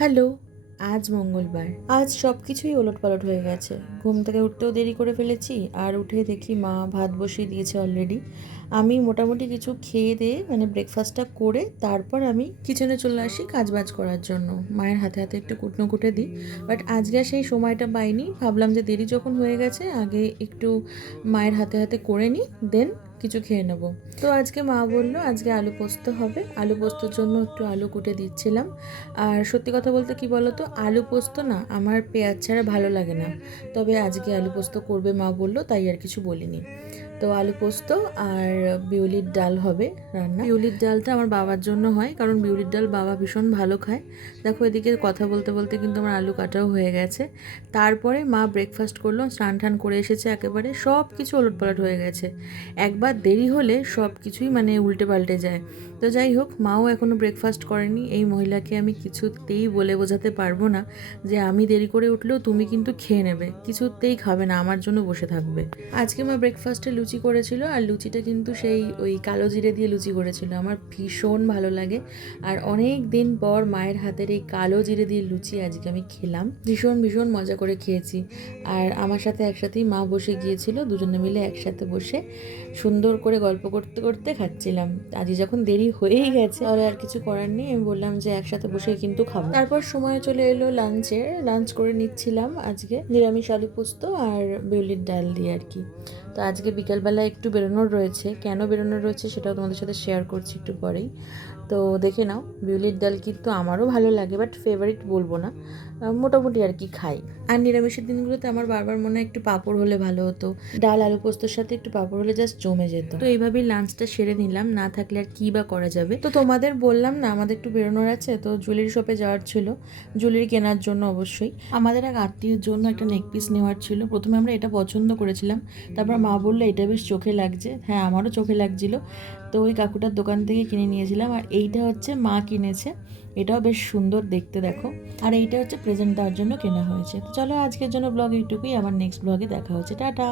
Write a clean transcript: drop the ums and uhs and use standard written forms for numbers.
Hello. আজ মঙ্গলবার, আজ সব কিছুই ওলটপালট হয়ে গেছে। ঘুম থেকে উঠতেও দেরি করে ফেলেছি, আর উঠে দেখি মা ভাত বসিয়ে দিয়েছে অলরেডি। আমি মোটামুটি কিছু খেয়ে দিয়ে ব্রেকফাস্টটা করে তারপর আমি কিচেনে চলে আসি কাজবাজ করার জন্য। মায়ের হাতে হাতে একটু কুটনো কুটে দিই, বাট আজকে আর সেই সময়টা পাইনি। ভাবলাম যে দেরি যখন হয়ে গেছে আগে একটু মায়ের হাতে হাতে করে নিই, দেন কিছু খেয়ে নেব। তো আজকে মা বললো আজকে আলু পোস্ত হবে, আলু পোস্তর জন্য একটু আলু কুটে দিচ্ছিলাম। আর সত্যি কথা বলতে কি বলো তো, আলু পোস্ত না আমার পেঁয়াজ ছাড়া ভালো লাগে না। তবে আজকে আলু পোস্ত করবে মা বললো, তাই আর কিছু বলিনি। তো আলু পোস্ত আর বিউলির ডাল হবে রান্না। বিউলির ডালটা আমার বাবার জন্য হয়, কারণ বিউলির ডাল বাবা ভীষণ ভালো খায়। দেখো এদিকে কথা বলতে বলতে কিন্তু আমার আলু কাটাও হয়ে গেছে। তারপরে মা ব্রেকফাস্ট করলো, স্নান টান করে এসেছে, একেবারে সব কিছু ওলটপালট হয়ে গেছে। একবার দেরি হলে সব কিছুই উল্টে পাল্টে যায়। তো যাই হোক, মাও এখনও ব্রেকফাস্ট করেনি। এই মহিলাকে আমি কিছুতেই বলে বোঝাতে পারবো না যে আমি দেরি করে উঠলেও তুমি কিন্তু খেয়ে নেবে, কিছুতেই খাবে না, আমার জন্য বসে থাকবে। আজকে মা ব্রেকফাস্টে লুচি করেছিল, আর লুচিটা কিন্তু সেই ওই কালো জিরে দিয়ে লুচি করেছিল। আমার ভীষণ ভালো লাগে, আর অনেক দিন পর মায়ের হাতের এই কালো জিরে দিয়ে লুচি আজকে আমি খেলাম। ভীষণ ভীষণ মজা করে খেয়েছি। আর আমার সাথে একসাথেই মা বসে গিয়েছিল, দুজনে মিলে একসাথে বসে সুন্দর করে গল্প করতে করতে খাচ্ছিলাম। আজ যখন দেরি হয়েই গেছে তাহলে আর কিছু করার নেই, আমি বললাম যে একসাথে বসে কিন্তু খাবো। তারপর সময় চলে এলো লাঞ্চের। লাঞ্চ করে নিচ্ছিলাম আজকে নিরামিষ আলু পোস্ত আর বিউলির ডাল দিয়ে আর কি। তো আজকে বিকালবেলা একটু বেরোনোর রয়েছে, কেন বেরোনোর রয়েছে সেটাও তোমাদের সাথে শেয়ার করছি একটু পরেই। তো দেখে নাও, বিউলির ডাল কিন্তু আমারও ভালো লাগে, বাট ফেভারিট বলবো না, মোটামুটি আর কি খাই। আর নিরামিষের দিনগুলোতে আমার বারবার মনে হয় একটু পাঁপড় হলে ভালো হতো, ডাল আলু পোস্তর সাথে একটু পাঁপড় হলে জাস্ট জমে যেত। তো এইভাবেই লাঞ্চটা সেরে নিলাম, না থাকলে আর কী বা করা যাবে। তো তোমাদের বললাম না আমাদের একটু বেরোনোর আছে, তো জুয়েলারি শপে যাওয়ার ছিল, জুয়েলারি কেনার জন্য অবশ্যই। আমাদের এক আত্মীয়ের জন্য একটা নেক পিস নেওয়ার ছিল। প্রথমে আমরা এটা পছন্দ করেছিলাম, তারপর মা বললো এটা বেশ চোখে লাগছে। হ্যাঁ, আমারও চোখে লাগছিল, তো ওই কাকুটার দোকান থেকে কিনে নিয়েছিলাম। আর এইটা হচ্ছে মা কিনেছে, এটাও বেশ সুন্দর দেখতে, দেখো। আর এইটা হচ্ছে প্রেজেন্ট দেওয়ার জন্য কেনা হয়েছে। তো চলো আজকের জন্য ব্লগ এইটুকুই, আবার নেক্সট ব্লগে দেখা হচ্ছে, টাটা।